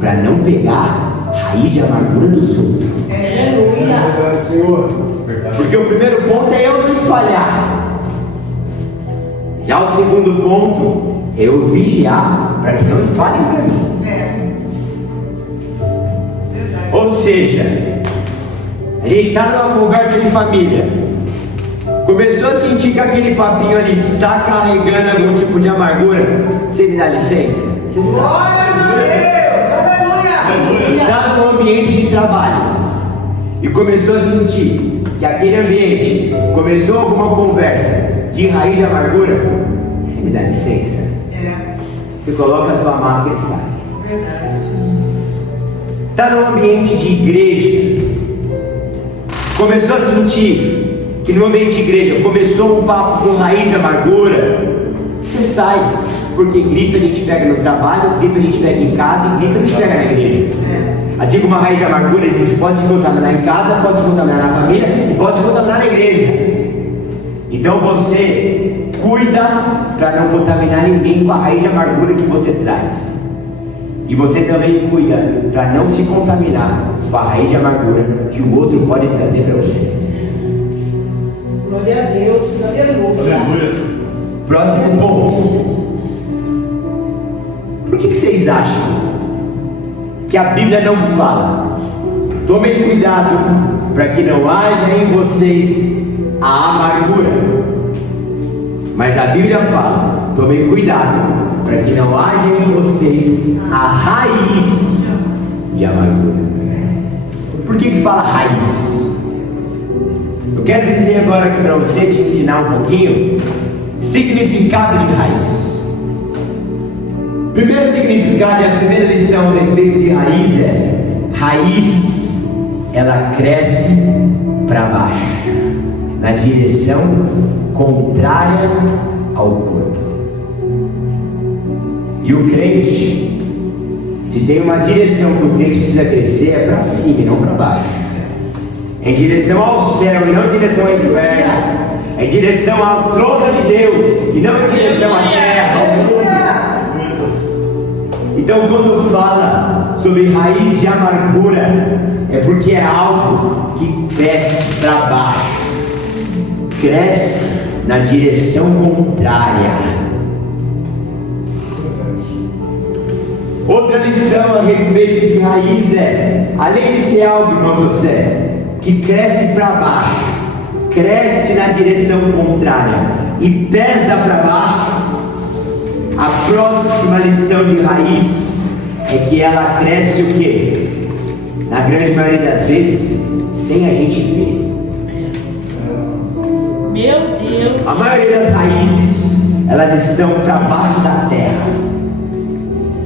para não pegar raiz de amargura dos outros. Aleluia. Senhor. Verdade. Porque o primeiro ponto é eu não espalhar. Já o segundo ponto é eu vigiar para que não espalhem para mim. Ou seja, a gente está numa conversa de família, começou a sentir que aquele papinho ali está carregando algum tipo de amargura. Você me dá licença? Você sabe. Glórias a Deus. Aleluia. Está no ambiente de trabalho e começou a sentir que aquele ambiente começou alguma conversa de raiz de amargura. Você me dá licença? Você coloca a sua máscara e sai. Está no ambiente de igreja, começou a sentir que no ambiente de igreja começou um papo com raiz de amargura. Você sai, porque gripe a gente pega no trabalho, gripe a gente pega em casa, gripe a gente pega na igreja. Assim como a raiz de amargura, a gente pode se contaminar em casa, pode se contaminar na família e pode se contaminar na igreja. Então você cuida para não contaminar ninguém com a raiz de amargura que você traz. E você também cuida para não se contaminar com a raiz de amargura que o outro pode trazer para você. Glória a Deus. Aleluia. Aleluia. Próximo ponto. Por que vocês acham que a Bíblia não fala? Tomem cuidado para que não haja em vocês a amargura. Mas a Bíblia fala: tomem cuidado para que não haja em vocês a raiz de amargura. Por que fala raiz? Eu quero dizer agora aqui para você, te ensinar um pouquinho significado de raiz. Primeiro significado, e a primeira lição a respeito de raiz é: raiz, ela cresce para baixo, na direção contrária ao corpo. E o crente, se tem uma direção que o crente precisa crescer, é para cima e não para baixo. É em direção ao céu e não em direção ao inferno. É em direção ao trono de Deus e não em direção à terra, ao mundo. Então quando fala sobre raiz de amargura, é porque é algo que cresce para baixo. Cresce na direção contrária. Outra lição a respeito de raiz é: além de ser algo, irmão José, que cresce para baixo, cresce na direção contrária e pesa para baixo, A próxima lição de raiz é que ela cresce o quê? Na grande maioria das vezes, sem a gente ver. Meu Deus. A maioria das raízes, elas estão para baixo da terra.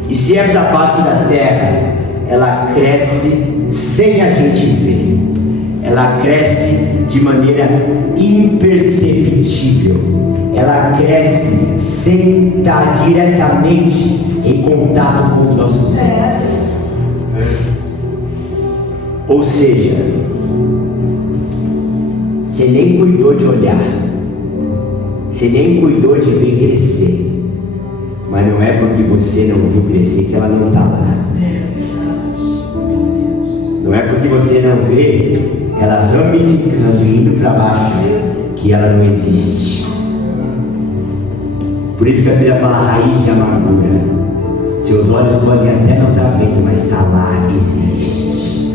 E se é para baixo da terra, ela cresce sem a gente ver. Ela cresce de maneira imperceptível. Ela cresce sem estar diretamente em contato com os nossos olhos. Ou seja, você nem cuidou de olhar, você nem cuidou de ver crescer, mas não é porque você não viu crescer que ela não está lá. Não é porque você não vê ela ramificando e indo para baixo que ela não existe. Por isso que a Bíblia fala raiz de amargura. Seus olhos podem até não estar vendo, mas está lá, existe.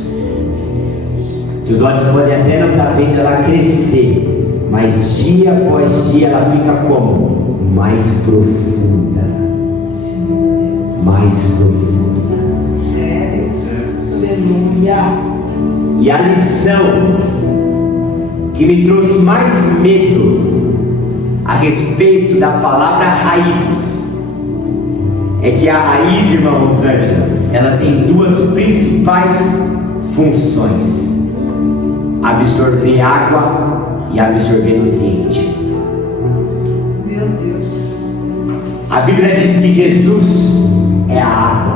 Seus olhos podem até não estar vendo ela crescer, mas dia após dia ela fica como? Mais profunda. Mais profunda. Aleluia. E a lição que me trouxe mais medo a respeito da palavra raiz é que a raiz, irmãos, ela tem duas principais funções: absorver água e absorver nutriente. Meu Deus. A Bíblia diz que Jesus é a água.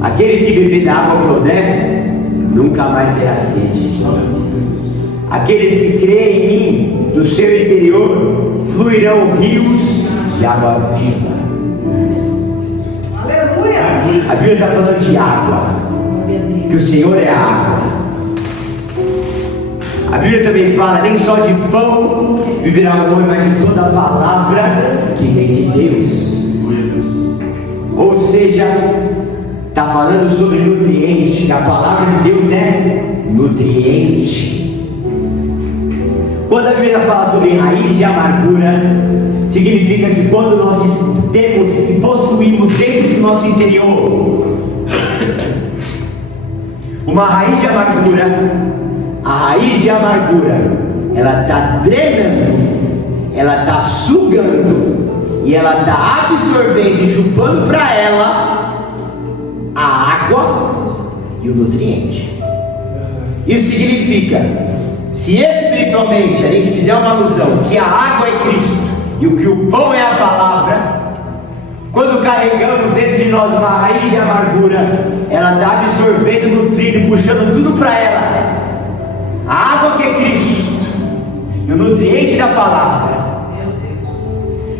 Aquele que beber da água que eu der, nunca mais terá sede. Aqueles que creem em mim, do seu interior fluirão rios de água viva. Aleluia. A Bíblia está falando de água, que o Senhor é a água. A Bíblia também fala: nem só de pão viverá o homem, mas de toda a palavra que vem de Deus. Ou seja, está falando sobre nutriente, que a palavra de Deus é nutriente. Quando a Bíblia fala sobre raiz de amargura, significa que quando nós temos e possuímos dentro do nosso interior uma raiz de amargura, a raiz de amargura, ela está drenando, ela está sugando e ela está absorvendo e chupando para ela a água e o nutriente. Isso significa, se espiritualmente a gente fizer uma alusão que a água é Cristo e o que o pão é a palavra, quando carregamos dentro de nós uma raiz de amargura, ela está absorvendo, nutrindo, puxando tudo para ela. A água que é Cristo e o nutriente da palavra.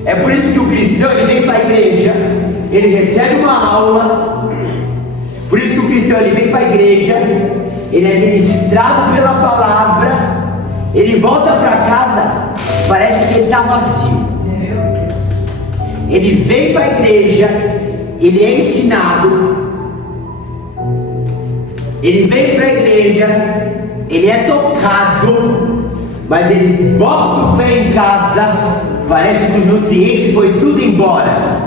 É por isso que o cristão, ele vem para a igreja, ele recebe uma aula. Por isso que o cristão, ele vem para a igreja, ele é ministrado pela palavra, ele volta para casa, parece que ele está vazio. Ele vem para a igreja, ele é ensinado, ele vem para a igreja, ele é tocado, mas ele bota o pé em casa, parece que os nutrientes foi tudo embora.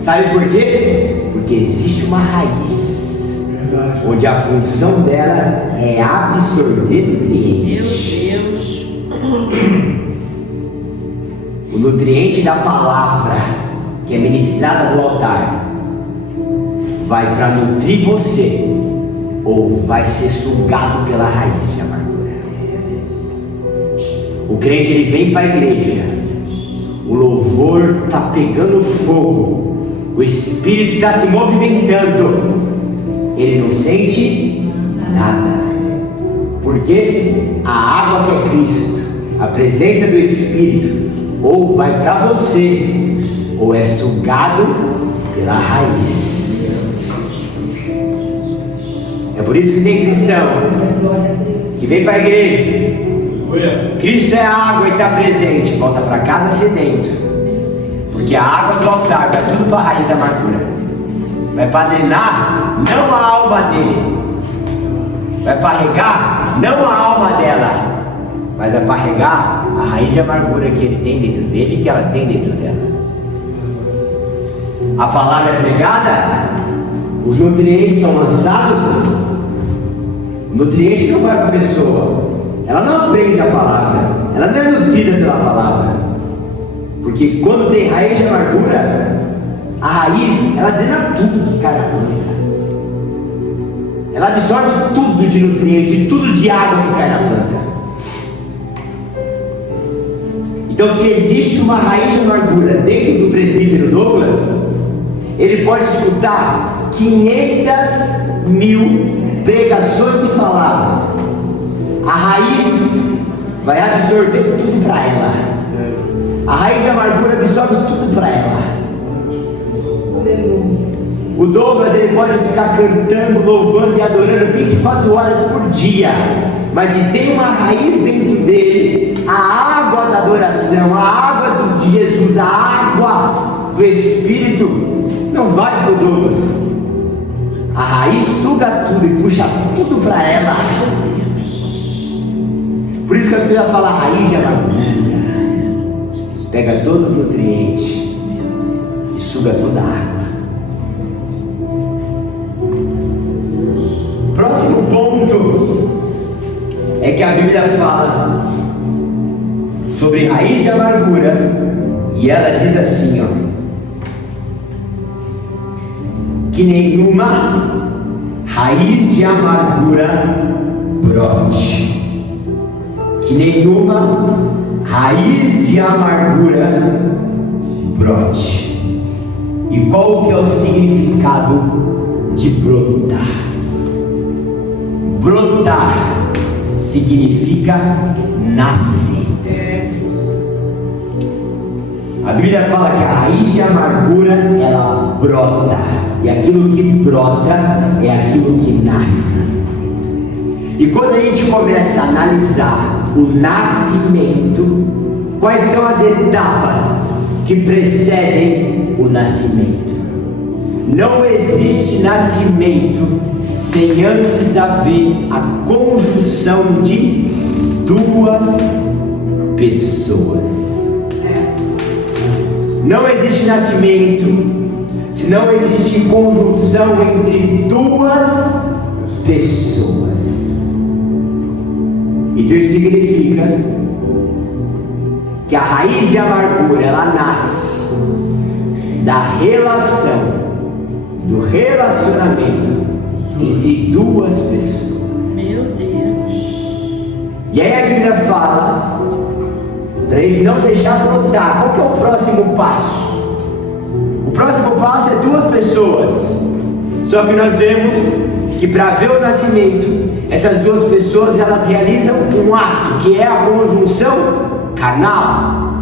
Sabe por quê? Porque existe uma raiz, onde a função dela é absorver nutrientes. Meu Deus. O nutriente da palavra, que é ministrada do altar, vai para nutrir você, ou vai ser sugado pela raiz de amargura. O crente, ele vem para a igreja, o louvor está pegando fogo, o Espírito está se movimentando, ele não sente nada, porque a água que é Cristo, a presença do Espírito, ou vai para você, ou é sugado pela raiz. É por isso que tem cristão que vem para a igreja, Cristo é a água e está presente, volta para casa sedento, porque a água do altar vai tudo para a raiz da amargura, vai para drenar não a alma dele, vai para regar não a alma dela, mas vai para regar a raiz de amargura que ele tem dentro dele e que ela tem dentro dela. a palavra é pregada, os nutrientes são lançados, o nutriente não vai para a pessoa, ela não aprende a palavra, ela não é nutrida pela palavra, porque quando tem raiz de amargura, a raiz, ela drena tudo que cai na planta, ela absorve tudo de nutriente, tudo de água que cai na planta. Então, se existe uma raiz de amargura dentro do presbítero Douglas, ele pode escutar 500.000 pregações e palavras. A raiz vai absorver tudo para ela. A raiz de amargura absorve tudo para ela. O Douglas, ele pode ficar cantando, louvando e adorando 24 horas por dia, mas se tem uma raiz dentro dele, a água da adoração, a água de Jesus, a água do Espírito, não vai para o Douglas. A raiz suga tudo e puxa tudo para ela. Por isso que a Bíblia fala raiz de amargura. Pega todos os nutrientes e suga toda a água. Próximo ponto é que a Bíblia fala sobre raiz de amargura e ela diz assim, ó, que nenhuma raiz de amargura brote, que nenhuma raiz de amargura brote. E qual que é o significado de brotar? Brotar significa nascer. A Bíblia fala que a raiz de amargura, ela brota, e aquilo que brota é aquilo que nasce. E quando a gente começa a analisar o nascimento, quais são as etapas que precedem o nascimento? Não existe nascimento sem antes haver a conjunção de duas pessoas. Não existe nascimento se não existe conjunção entre duas pessoas. Então isso significa que a raiz de amargura, ela nasce da relação, do relacionamento entre duas pessoas. Meu Deus. E aí a Bíblia fala para eles não deixar brotar. Qual que é o próximo passo? O próximo passo é duas pessoas. Só que nós vemos que para ver o nascimento, essas duas pessoas, elas realizam um ato, que é a conjunção carnal.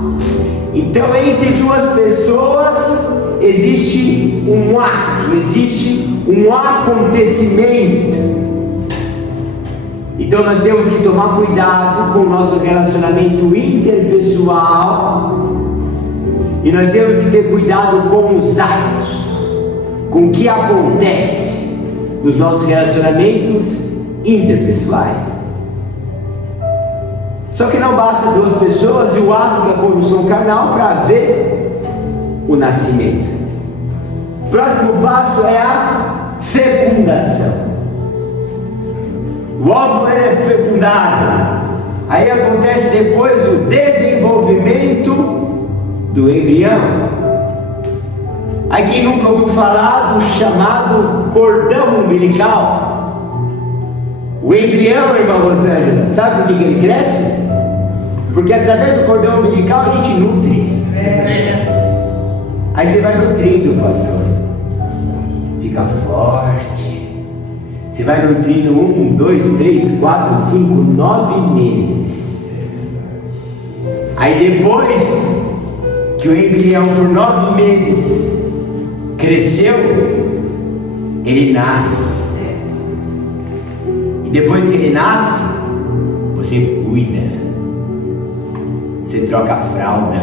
Então entre duas pessoas existe um ato, existe um acontecimento. Então nós temos que tomar cuidado com o nosso relacionamento interpessoal, e nós temos que ter cuidado com os atos, com o que acontece nos nossos relacionamentos interpessoais. Só que não basta duas pessoas e o ato da conjunção carnal para ver o nascimento. O próximo passo é a fecundação. O óvulo ele é fecundado, aí acontece depois o desenvolvimento do embrião. Aí quem nunca ouviu falar do chamado cordão umbilical? O embrião, irmã Rosângela, sabe por que ele cresce? Porque através do cordão umbilical a gente nutre. Aí você vai nutrindo, pastor, fica forte. Você vai nutrindo 1, 2, 3, 4, 5, 9 meses. Aí depois que o embrião por 9 meses cresceu, ele nasce. E depois que ele nasce, você cuida, você troca a fralda,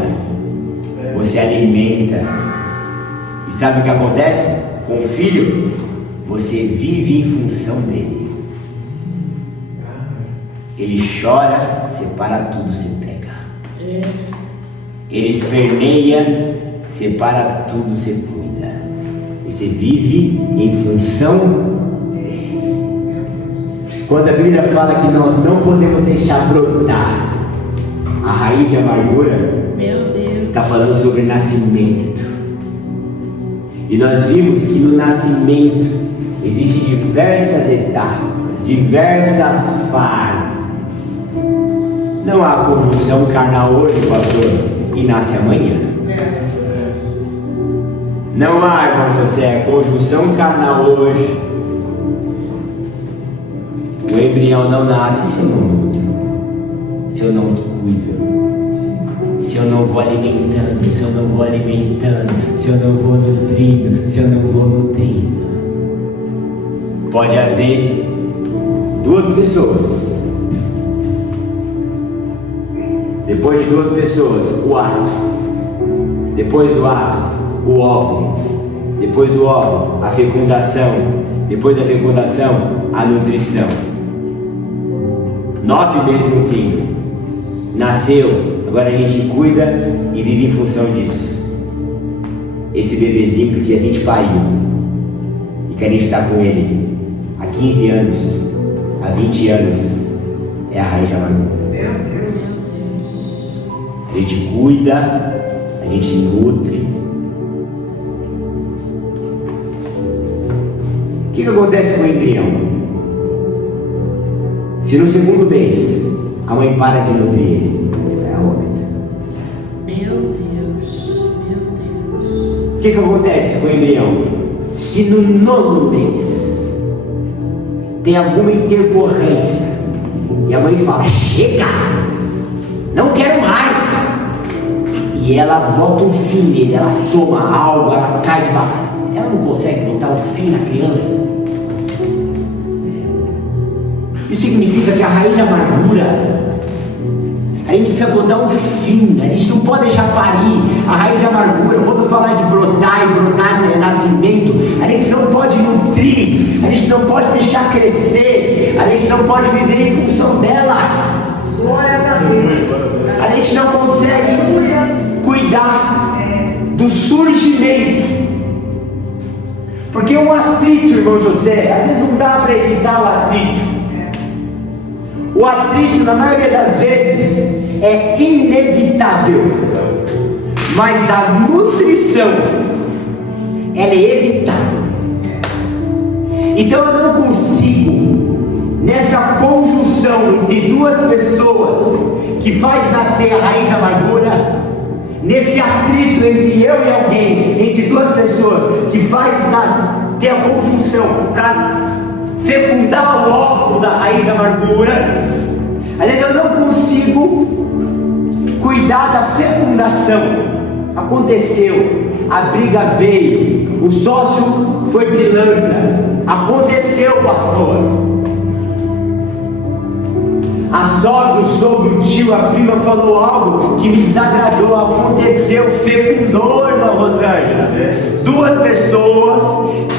você alimenta. E sabe o que acontece com o filho? Você vive em função dele. Ele chora, você para tudo, você pega. Ele esperneia, você para tudo, você cuida. Você vive em função dele. Quando a Bíblia fala que nós não podemos deixar brotar a raiz de amargura, está falando sobre nascimento. E nós vimos que no nascimento existem diversas etapas, diversas fases. Não há conjunção carnal hoje, pastor, e nasce amanhã. Não há, irmão José, conjunção carnal hoje. O embrião não nasce se eu não luto, se eu não cuido, se eu não vou alimentando, se eu não vou alimentando, se eu não vou nutrindo, se eu não vou nutrindo. Pode haver duas pessoas. Depois de duas pessoas, o ato. Depois do ato, o óvulo. Depois do óvulo, a fecundação. Depois da fecundação, a nutrição. 9 meses nutrindo. Nasceu, agora a gente cuida e vive em função disso. Esse bebezinho que a gente pariu e que a gente está com ele há 15 anos, há 20 anos, é a raiz de amargura. A gente cuida, a gente nutre. O que acontece com o embrião? Se no segundo mês a mãe para de nutrir ele, ele vai a óbito. Meu Deus. O que acontece com o embrião? Se no 9º mês tem alguma intercorrência e a mãe fala, chega, não quero mais, e ela bota um fim nele, ela toma algo, ela cai de barra, ela não consegue botar um fim na criança. Isso significa que a raiz de amargura, a gente precisa botar um fim, a gente não pode deixar parir. A raiz de amargura, quando falar de brotar e brotar é nascimento, a gente não pode nutrir, a gente não pode deixar crescer, a gente não pode viver em função dela. Glórias a Deus. A gente não consegue cuidar do surgimento. Porque o atrito, irmão José, às vezes não dá para evitar o atrito. O atrito, na maioria das vezes, é inevitável. Mas a nutrição, ela é evitável. Então eu não consigo, nessa conjunção entre duas pessoas, que faz nascer a raiz da amargura, nesse atrito entre eu e alguém, entre duas pessoas, que faz ter a conjunção para fecundar o óvulo da raiz da amargura, às vezes eu não consigo cuidar da fecundação. Aconteceu, a briga veio, o sócio foi pilantra, aconteceu, pastor. A sogra, o sogro, o tio, a prima falou algo que me desagradou, aconteceu, fecundou, irmã Rosângela. Duas pessoas,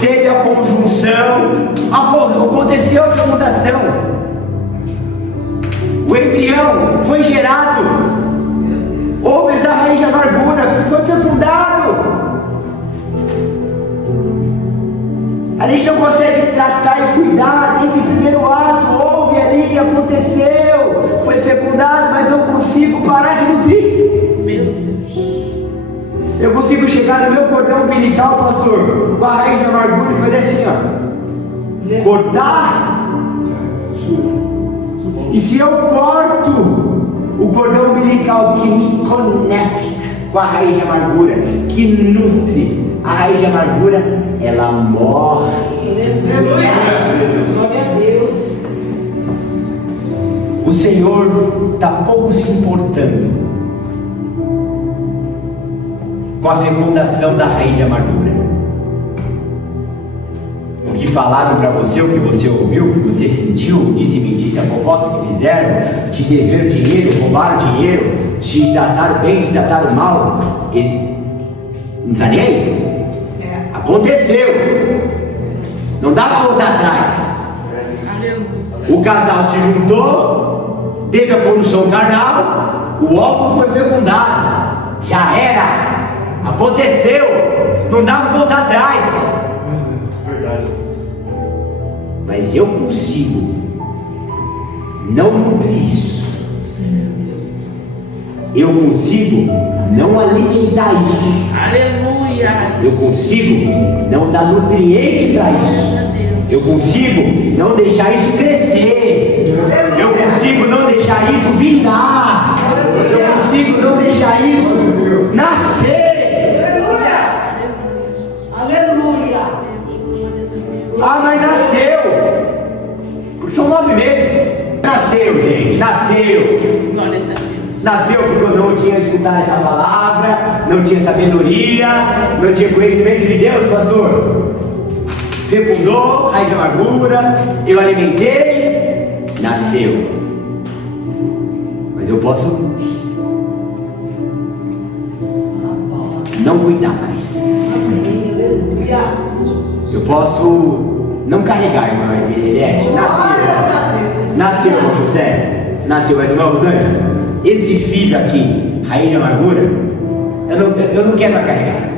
teve a conjunção, aconteceu a fecundação. O embrião foi gerado, houve essa raiz de amargura, foi fecundado. A gente não consegue tratar e cuidar desse primeiro ato, houve ali, aconteceu, foi fecundado, mas eu consigo parar de nutrir. Meu Deus. Eu consigo chegar no meu cordão umbilical, pastor, com a raiz de amargura e fazer assim, ó, cortar. E se eu corto o cordão umbilical que me conecta com a raiz de amargura, que nutre a raiz de amargura, ela morre. Glória a Deus. O Senhor está pouco se importando com a fecundação da raiz de amargura. O que falaram para você, o que você ouviu, o que você sentiu, disse-me, a fofoca que fizeram, te deveram dinheiro, roubaram dinheiro, te trataram bem, te trataram mal, ele não está nem aí. Aconteceu, não dá para voltar atrás. O casal se juntou, teve a conjunção carnal, o óvulo foi fecundado, já era, aconteceu, não dá para voltar atrás. mas eu consigo não nutrir isso. Eu consigo não alimentar isso. Aleluia. Eu consigo não dar nutriente para isso. Eu consigo não deixar isso crescer. Eu consigo não deixar isso vingar. Eu consigo não deixar isso nascer. Aleluia. Ah, mas nasceu. Porque são 9 meses. Nasceu, gente. Nasceu. Glórias a Deus. Nasceu porque eu não tinha escutado essa palavra, não tinha sabedoria, não tinha conhecimento de Deus, pastor. Fecundou, raiz de amargura, eu alimentei, nasceu. Mas eu posso não cuidar mais. Eu posso não carregar, irmã Eliette. Nasceu, irmão José. Nasceu, mas irmão Rosângela, esse filho aqui, raiz de amargura, eu não quero mais carregar.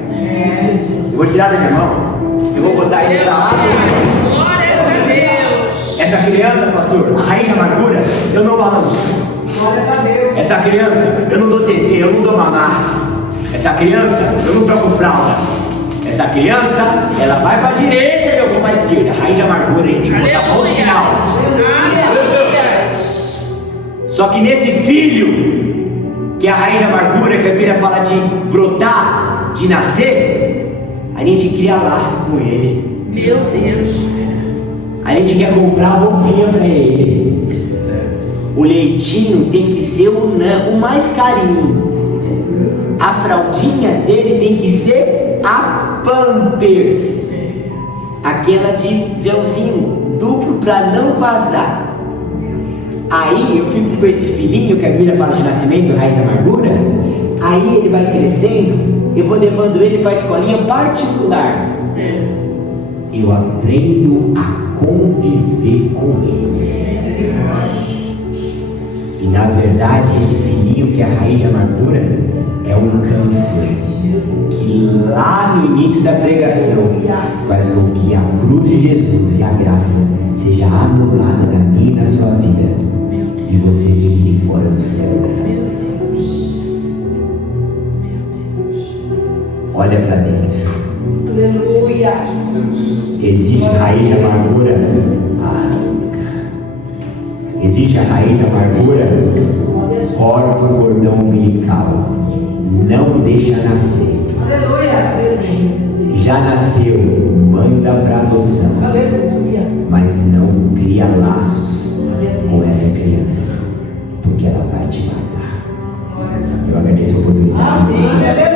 Eu vou tirar da minha mão. Eu vou botar ele pra lá. Glórias a Deus. Essa criança, pastor, a raiz de amargura, eu não balanço. Glórias a Deus. Essa criança, eu não dou TT, eu não dou mamar. Essa criança, eu não troco fralda. Essa criança, ela vai pra direita e eu vou pra esquerda. A raiz de amargura, a gente tem que botar ponto final. Só que nesse filho, que é a raiz de amargura, que a Bíblia fala de brotar, de nascer, a gente cria laço com ele. Meu Deus. A gente quer comprar roupinha para ele. O leitinho tem que ser o mais carinho. A fraldinha dele tem que ser a Pampers. Aquela de véuzinho duplo para não vazar. Aí eu fico com esse filhinho que a Bíblia fala de nascimento, raiz de amargura. Aí ele vai crescendo, eu vou levando ele para a escolinha particular. Eu aprendo a conviver com ele. E na verdade esse filhinho que é a raiz de amargura é um câncer que lá no início da pregação faz com que a cruz de Jesus e a graça seja anulada na minha e na sua vida. E você fique de fora do céu dessa vez. Olha para dentro. Aleluia. Existe raiz de amargura. Existe a raiz de amargura. Corta o cordão umbilical. Não deixa nascer. Aleluia. Já nasceu, manda para adoção. Aleluia. Mas não cria laços com essa criança, porque ela vai te matar. Eu agradeço a oportunidade. Amém.